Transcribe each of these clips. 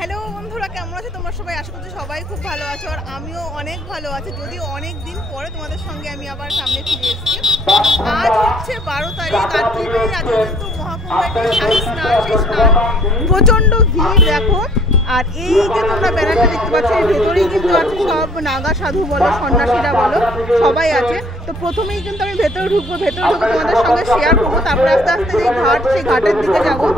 Hello বন্ধুরা, কেমন আছো তোমরা সবাই? আশা করছি সবাই খুব ভালো আছো, আর আমিও অনেক ভালো আছি। যদিও অনেক দিন পরে তোমাদের সঙ্গে আমি আবার সামনে ফিরে এসেছি। আজ হচ্ছে 12 তারিখ, আর ত্রিবেণীর আজকে কিন্তু মহাকুম্ভের শাহী স্নান, সেই স্নান প্রচণ্ড ভিড় দেখো। আর এই যে তোমরা ব্যানারটা দেখতে পাচ্ছ, এর ভেতরেই কিন্তু আছে সব নাগা সাধু বলো, সন্ন্যাসীরা বলো, সবাই আছে। তো প্রথমেই কিন্তু আমি ভেতরে ঢুকে তোমাদের সঙ্গে শেয়ার করবো, তারপরে আস্তে আস্তে যে ঘাট, সেই ঘাটের দিকে যাবো।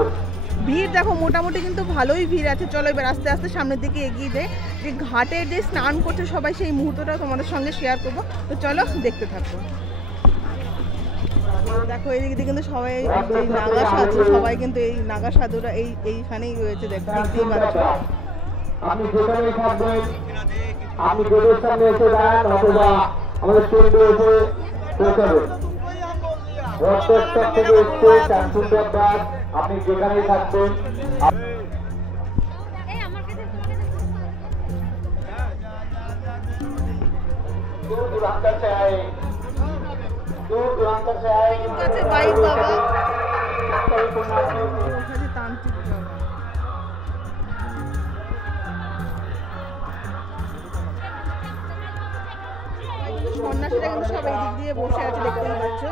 ভিড় দেখো মোটামুটি কিন্তু ভালোই ভিড় আছে। চলো এবার আস্তে আস্তে সামনের দিকে এগিয়ে যাই, যে ঘাটে যে স্নান করছে সবাই, সেই মুহূর্তটা তোমাদের সঙ্গে শেয়ার করবো। তো চলো দেখতে থাকবো। দেখো এইদিকে কিন্তু সবাই এই নাগা সাধু, সবাই কিন্তু এই নাগা সাধুরা এইখানেই রয়েছে, দেখতেই পাচ্ছ। আপনি যেখানেই থাকবেন, আপনি গেটের সামনে এসে দাঁড়ান অথবা আমাদের কেন্দ্রে এসে পৌঁছাবেন। রক্তস্থল থেকে এসছে চাঁদসুন্দর দাস, আপনি যেখানেই থাকবেন। दूर दूरांतर से आए, दूर दूरांतर से आए बाइक बाबा সন্ন্যাসীরা কিন্তু সব এই দিক দিয়ে বসে আছে, দেখতেই পাচ্ছ।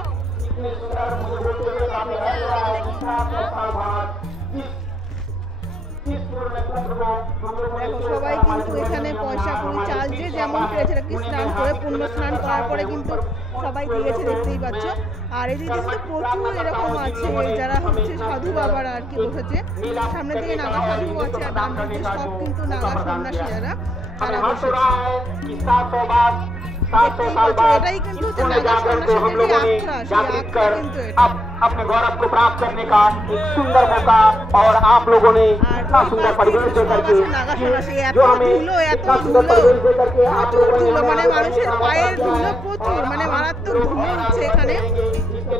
দেখো সবাই কিন্তু এখানে পয়সা করি, চাল যে যেমন পেয়েছে কি স্নান করে, পুণ্য স্নান করার পরে কিন্তু সবাই দিয়েছে, দেখতেই পাচ্ছ। আর এদিকে কিন্তু প্রচুর এরকম আছে যারা হচ্ছে সাধু বাবারা আর কি বসেছে। সামনের দিকে নাগা সাধু আছে, আর ডান দিকে সব কিন্তু নাগা সন্ন্যাসী যারা, তারা বসেছে। এটাই কিন্তু হচ্ছে নাগা সন্ন্যাসীদের যে আখড়া, সেই আখড়া কিন্তু এটা। अपने गौरव को प्राप्त करने का एक सुंदर मौका, और आप लोगों ने इतना सुंदर परिवेश देकर के, जो हमें इतना सुंदर परिवेश देकर के आप लोगों ने, মানে মানুষের পায়ের ধুলো প্রচুর, মানে মারাত্মক ধুলো উঠছে এখানে।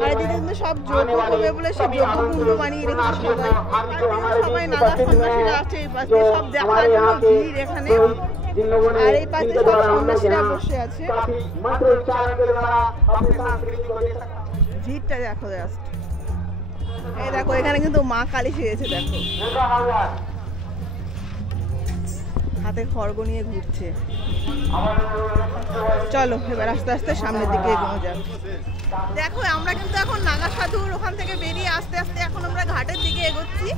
আর এদিকে কিন্তু সব যোগ্য করবে বলে সব যোগ্য কুণ্ড বানিয়ে রেখেছে সবাই। সবাই নাগা সন্ন্যাসীরা আছে এই পাশে, সব দেখার জন্য ভিড় এখানে। আর এই পাশে সব সন্ন্যাসীরা বসে আছে। ভিড়টা দেখো জাস্ট, এই দেখো এখানে কিন্তু মা কালী সেজেছে, দেখো হাতে খড়গ নিয়ে ঘুরছে। চলো এবার আস্তে আস্তে সামনের দিকে এগোনো যাক। দেখো আমরা কিন্তু এখন নাগা সাধুর ওখান থেকে বেরিয়ে আস্তে আস্তে এখন আমরা ঘাটের দিকে এগোচ্ছি।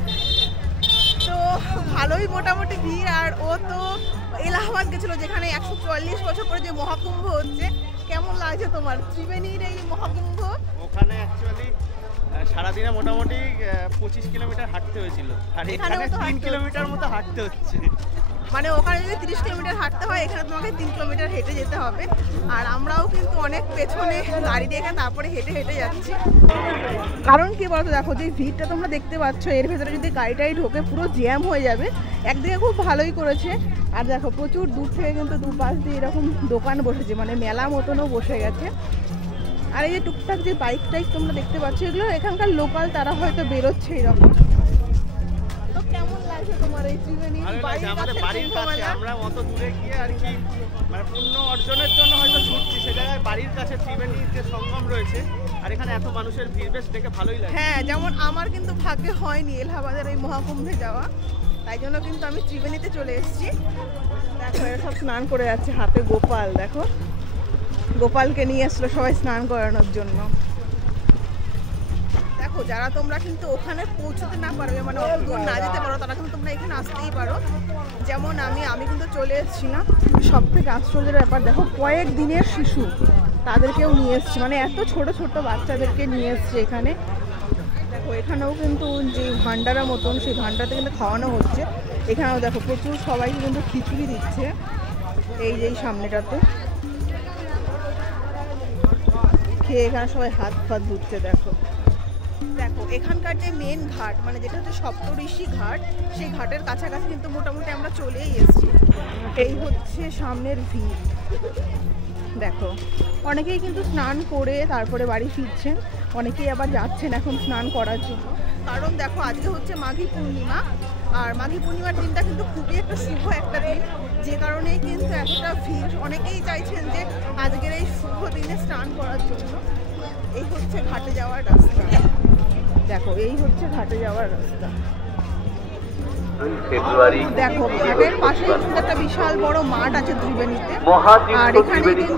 তো ভালোই মোটামুটি ভিড়। আর ও তো এলাহাবাদ গেছিল, যেখানে 140 বছর পরে যে মহাকুম্ভ হচ্ছে। কেমন লাগছে তোমার ত্রিবেণীর এই মহাকুম্ভ? ওখানে অ্যাকচুয়ালি সারাদিনে মোটামুটি 25 কিলোমিটার হাঁটতে হয়েছিল, আর এখানে 3 কিলোমিটার মতো হাঁটতে হচ্ছে। মানে ওখানে যদি 30 কিলোমিটার হাঁটতে হয়, এখানে তোমাকে 3 কিলোমিটার হেঁটে যেতে হবে। আর আমরাও কিন্তু অনেক পেছনে গাড়ি দিয়ে তারপরে হেঁটে হেঁটে যাচ্ছি। কারণ কি বলতো, দেখো যে ভিড়টা তোমরা দেখতে পাচ্ছ, এর ভেতরে যদি গাড়িটাই ঢোকে পুরো জ্যাম হয়ে যাবে। একদিকে খুব ভালোই করেছে। আর দেখো প্রচুর দূর থেকে কিন্তু দুপাশ দিয়ে এরকম দোকান বসেছে, মানে মেলা মতনও বসে গেছে। আর এই যে টুকটাক যে বাইক টাইক তোমরা দেখতে পাচ্ছ, এগুলো এখানকার লোকাল, তারা হয়তো বেরোচ্ছে এরকম। তো কেমন লাগছে তোমার এই ত্রিবেণীর বাড়ির কাছে? আমরা অত দূরে গিয়ে আর কি মানে পুণ্য অর্জনের জন্য হয়তো ছুটছি, সে জায়গায় বাড়ির কাছে ত্রিবেণীর যে সঙ্গম রয়েছে, আর এখানে এত মানুষের ভিড়, বেশ দেখে ভালোই লাগে। হ্যাঁ, যেমন আমার কিন্তু ভাগ্যে হয়নি এলাহাবাদের এই মহাকুম্ভে যাওয়া, তাই জন্য কিন্তু আমি ত্রিবেণীতে চলে এসেছি। দেখো এরা সব স্নান করে যাচ্ছে, হাতে গোপাল, দেখো গোপালকে নিয়ে আসলো সবাই স্নান করানোর জন্য। দেখো যারা তোমরা কিন্তু ওখানে পৌঁছতে না পারবে, মানে অত দূর না যেতে পারো, তারা কিন্তু তোমরা এখানে আসতেই পারো। যেমন আমি কিন্তু চলে এসেছি না। সব থেকে আশ্চর্যের ব্যাপার দেখো, কয়েক দিনের শিশু তাদেরকেও নিয়ে এসছি, মানে এত ছোট ছোট বাচ্চাদেরকে নিয়ে এসছে এখানে। দেখো এখানেও কিন্তু যে ভান্ডারা মতন, সেই ভান্ডারাতে কিন্তু খাওয়ানো হচ্ছে। এখানেও দেখো প্রচুর সবাইকে কিন্তু খিচুড়ি দিচ্ছে, এই যে সামনেটাতে খেয়ে এখানে সবাই হাত ফাত ধুচ্ছে। দেখো দেখো এখানকার যে মেন ঘাট, মানে যেটা হচ্ছে সপ্তঋষি ঘাট, সেই ঘাটের কাছাকাছি কিন্তু মোটামুটি আমরা চলেই এসেছি। এই হচ্ছে সামনের ভিড়। দেখো অনেকেই কিন্তু স্নান করে তারপরে বাড়ি ফিরছেন, অনেকেই আবার যাচ্ছেন এখন স্নান করার জন্য। কারণ দেখো আজকে হচ্ছে মাঘী পূর্ণিমা, আর মাঘী পূর্ণিমার দিনটা কিন্তু খুবই একটা শুভ একটা দিন, যে কারণেই কিন্তু এতটা ভিড়। অনেকেই চাইছেন যে আজকের এই শুভ দিনে স্নান করার জন্য। এই হচ্ছে ঘাটে যাওয়ার রাস্তা, দেখো এই হচ্ছে ঘাটে যাওয়ার রাস্তা। ফেব্রুয়ারি দেখো ঘাটের পাশে কিন্তু একটা বিশাল বড় মাঠ আছে ত্রিবেণীতে, আর এখানে কিন্তু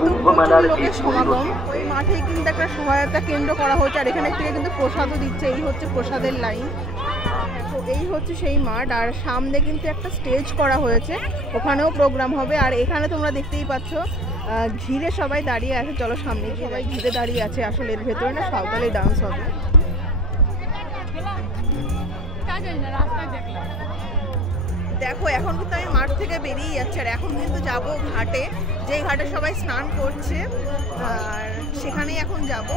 লোকের সমাগম। ওই মাঠে কিন্তু একটা সহায়তা কেন্দ্র করা হচ্ছে, আর এখানে থেকে কিন্তু প্রসাদও দিচ্ছে। এই হচ্ছে প্রসাদের লাইন। তো এই হচ্ছে সেই মাঠ, আর সামনে কিন্তু একটা স্টেজ করা হয়েছে, ওখানেও প্রোগ্রাম হবে। আর এখানে তোমরা দেখতেই পাচ্ছ ঘিরে সবাই দাঁড়িয়ে আছে। চলো সামনে গিয়ে সবাই ঘিরে দাঁড়িয়ে আছে। আসলে এর ভেতরে না সাঁওতালি ডান্স হবে। দেখো এখন কিন্তু আমি মাঠ থেকে বেরিয়ে যাচ্ছি, আর এখন কিন্তু যাব ঘাটে, যেই ঘাটে সবাই স্নান করছে, আর সেখানেই এখন যাব।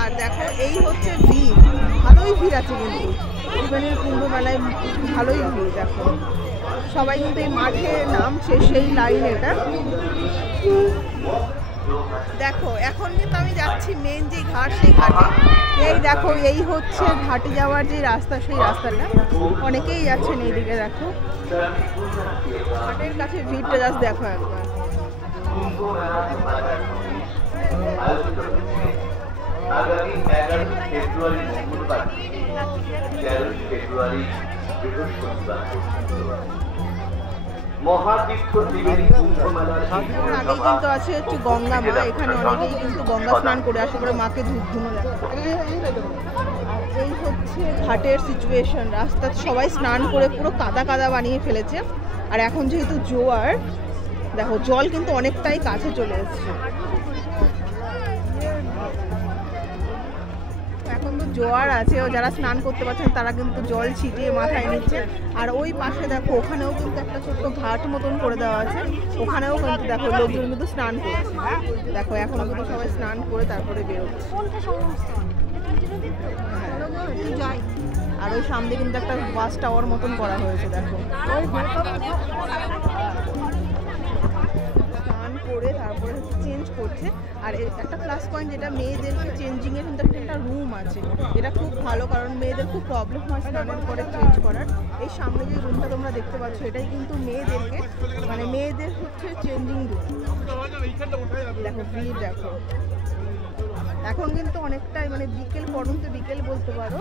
আর দেখো এই হচ্ছে ভিড়, ভালোই ভিড় আছে কিন্তু ত্রিবেণীর কুম্ভ মেলায়, ভালোই ভিড়। দেখো সবাই কিন্তু এই মাঠে নামছে, সেই লাইন এটা। দেখো এখন কিন্তু আমি যাচ্ছি মেন যে ঘাট, সেই ঘাটে। এই দেখো এই হচ্ছে ঘাটে যাওয়ার যে রাস্তা, সেই রাস্তাটা অনেকেই যাচ্ছেন এইদিকে। দেখো ঘাটের কাছে ভিড়টা জাস্ট দেখো একবার। আগামী 11 ফেব্রুয়ারি মঙ্গলবার, 13 ফেব্রুয়ারি বৃহস্পতিবার মহাতীর্থ ত্রিবেণী কুম্ভ মেলার আগেই কিন্তু আছে হচ্ছে গঙ্গা মা। এখানে অনেকেই কিন্তু গঙ্গা স্নান করে আসে, করে মাকে ধূপ ধুনো দেয়। এই হচ্ছে ঘাটের সিচুয়েশন, রাস্তা সবাই স্নান করে পুরো কাদা কাদা বানিয়ে ফেলেছে। আর এখন যেহেতু জোয়ার, দেখো জল কিন্তু অনেকটাই কাছে চলে এসছে। এখন তো জোয়ার আছে, ও যারা স্নান করতে পারছেন তারা কিন্তু জল ছিটিয়ে মাথায় নিচ্ছে। আর ওই পাশে দেখো ওখানেও কিন্তু একটা ছোট্ট ঘাট মতন করে দেওয়া আছে, ওখানেও কিন্তু দেখো লোকজন কিন্তু স্নান করছে। দেখো এখনো কিন্তু সবাই স্নান করে তারপরে বেরোচ্ছে। আর ওই সামনে কিন্তু একটা বাস টাওয়ার মতন করা হয়েছে। দেখো স্নান করে তারপরে চেঞ্জ করছে। আর একটা প্লাস পয়েন্ট যেটা, মেয়েদেরকে চেঞ্জিংয়ের কিন্তু একটা রুম আছে, এটা খুব ভালো, কারণ মেয়েদের খুব প্রবলেম হয় স্নানের পরে চেঞ্জ করার। এই সামনে যে রুমটা তোমরা দেখতে পাচ্ছ, এটাই কিন্তু মেয়েদেরকে, মানে মেয়েদের হচ্ছে চেঞ্জিং রুম। দেখো ভিড় দেখো, এখন কিন্তু অনেকটাই মানে বিকেল পর্যন্ত, বিকেল বলতে পারো।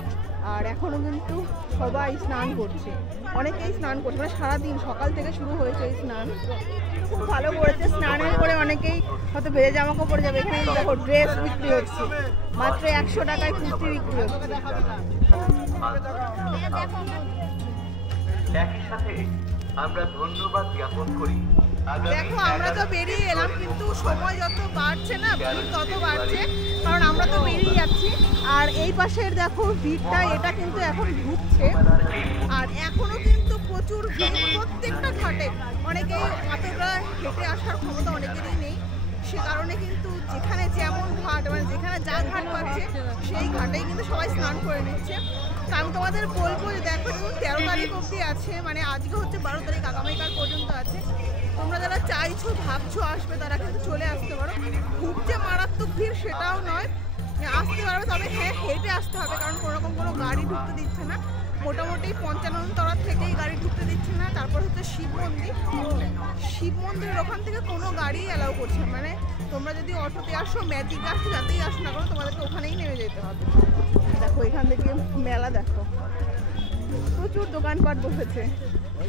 আর এখনো কিন্তু সবাই স্নান করছে, অনেকেই স্নান করছে, মানে সারাদিন সকাল থেকে শুরু হয়েছে এই স্নান। খুব ভালো করেছে, স্নানের পরে অনেকেই হয়তো ভেজা জামা কাপড় যাবে। এখানে দেখো ড্রেস বিক্রি হচ্ছে, মাত্র 100 টাকায় কুর্তি বিক্রি হচ্ছে। একই সাথে আমরা ধন্যবাদ জ্ঞাপন করি। দেখো আমরা তো বেরিয়ে এলাম, কিন্তু সময় যত বাড়ছে না ভিড় তত বাড়ছে, কারণ আমরা তো বেরিয়ে যাচ্ছি। আর এই পাশের দেখো ভিড়টা, এটা কিন্তু এখন ঢুকছে। আর এখনো কিন্তু প্রচুর ভিড় প্রত্যেকটা ঘাটে। অনেকেই এতটা হেঁটে আসার ক্ষমতা অনেকেরই নেই, সে কারণে কিন্তু যেখানে যেমন ঘাট, মানে যেখানে যা ঘাট পাচ্ছে সেই ঘাটেই কিন্তু সবাই স্নান করে নিচ্ছে। তো আমি তোমাদের বলবো যে দেখো 13 তারিখ অবধি আছে, মানে আজকে হচ্ছে 12 তারিখ, আগামীকাল পর্যন্ত আছে। তোমরা যারা চাইছো ভাবছো আসবে, তারা কিন্তু চলে আসতে পারো। খুব যে মারাত্মক ভিড় সেটাও নয়, আসতে পারবে, তবে হ্যাঁ হেঁটে আসতে হবে, কারণ কোনোরকম কোনো গাড়ি ঢুকতে দিচ্ছে না। মোটামুটি 55 তলা থেকেই গাড়ি ঢুকতে দিচ্ছে না। তারপর হচ্ছে শিব মন্দির, শিব মন্দিরের ওখান থেকে কোনো গাড়ি অ্যালাউ করছে, মানে তোমরা যদি অটোতে আসো, ম্যাজিক আসো, যাতেই আসো না করো, তোমাদেরকে ওখানেই নেমে যেতে হবে। দেখো এখান থেকে মেলা, দেখো প্রচুর দোকানপাট বসেছে,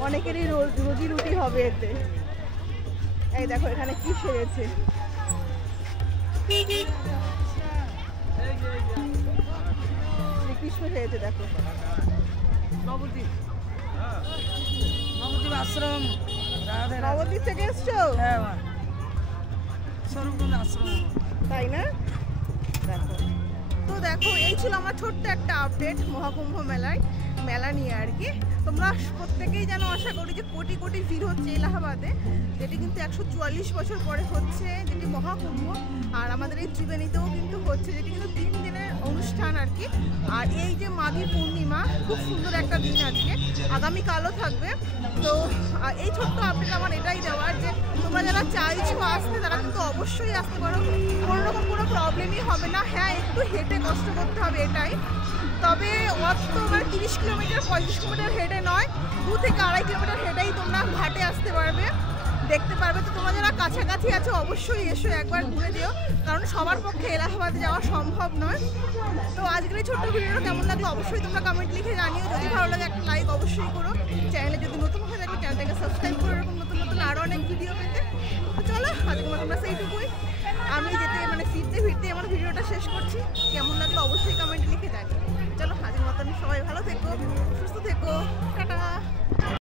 অনেকেরই রোজি রুটি হবে এতে। এই দেখো এখানে কি সেরেছে, কৃষ্ণ সেরেছে। দেখো আশ্রম, নবদ্বীপ থেকে এসছো? তাই না? দেখো তো দেখো এই ছিল আমার ছোট্ট একটা আপডেট মহাকুম্ভ মেলা নিয়ে আর কি। তোমরা প্রত্যেকেই জানো, আশা করি, যে কোটি কোটি ভিড় হচ্ছে এলাহাবাদে, যেটি কিন্তু 144 বছর পরে হচ্ছে, যেটি মহাকুম্ভ। আর আমাদের এই ত্রিবেণীতেও কিন্তু হচ্ছে, যেটি কিন্তু 3 দিনের অনুষ্ঠান আর কি। আর এই যে মাঘী পূর্ণিমা, খুব সুন্দর একটা দিন আজকে, আগামীকালও থাকবে। তো এই ছোট্ট আপডেট আমার এটাই দেওয়ার, যে তোমরা যারা চাইছো আসতে, তারা কিন্তু অবশ্যই আসতে পারো, কোনো রকম কোনো প্রবলেমই হবে না। হ্যাঁ একটু হেঁটে কষ্ট করতে হবে এটাই, তবে অত মানে 30 কিলোমিটার 35 কিলোমিটার হেঁটে নয়, 2 থেকে 2.5 কিলোমিটার হেঁটেই তোমরা ঘাটে আসতে পারবে। দেখতে পারবে। তো তোমরা যারা কাছাকাছি আছো অবশ্যই এসো, একবার ঘুরে দিও, কারণ সবার পক্ষে এলাহাবাদে যাওয়া সম্ভব নয়। তো আজকের এই ছোট্ট ভিডিওটা কেমন লাগলো অবশ্যই তোমরা কমেন্ট লিখে জানিও। যদি ভালো লাগে একটা লাইক অবশ্যই করো। চ্যানেলে যদি নতুন হয়ে থাকলে চ্যানেলটাকে সাবস্ক্রাইব করো এরকম নতুন নতুন আরও অনেক ভিডিও পেতে। তো চলো আজকের মতো আমরা সেইটুকুই। আমি ফিরতে আমার ভিডিওটা শেষ করছি। কেমন লাগলো অবশ্যই কমেন্ট লিখে জানিও। চলো আজকের মতন সবাই ভালো থেকো, সুস্থ থেকো, টাটা।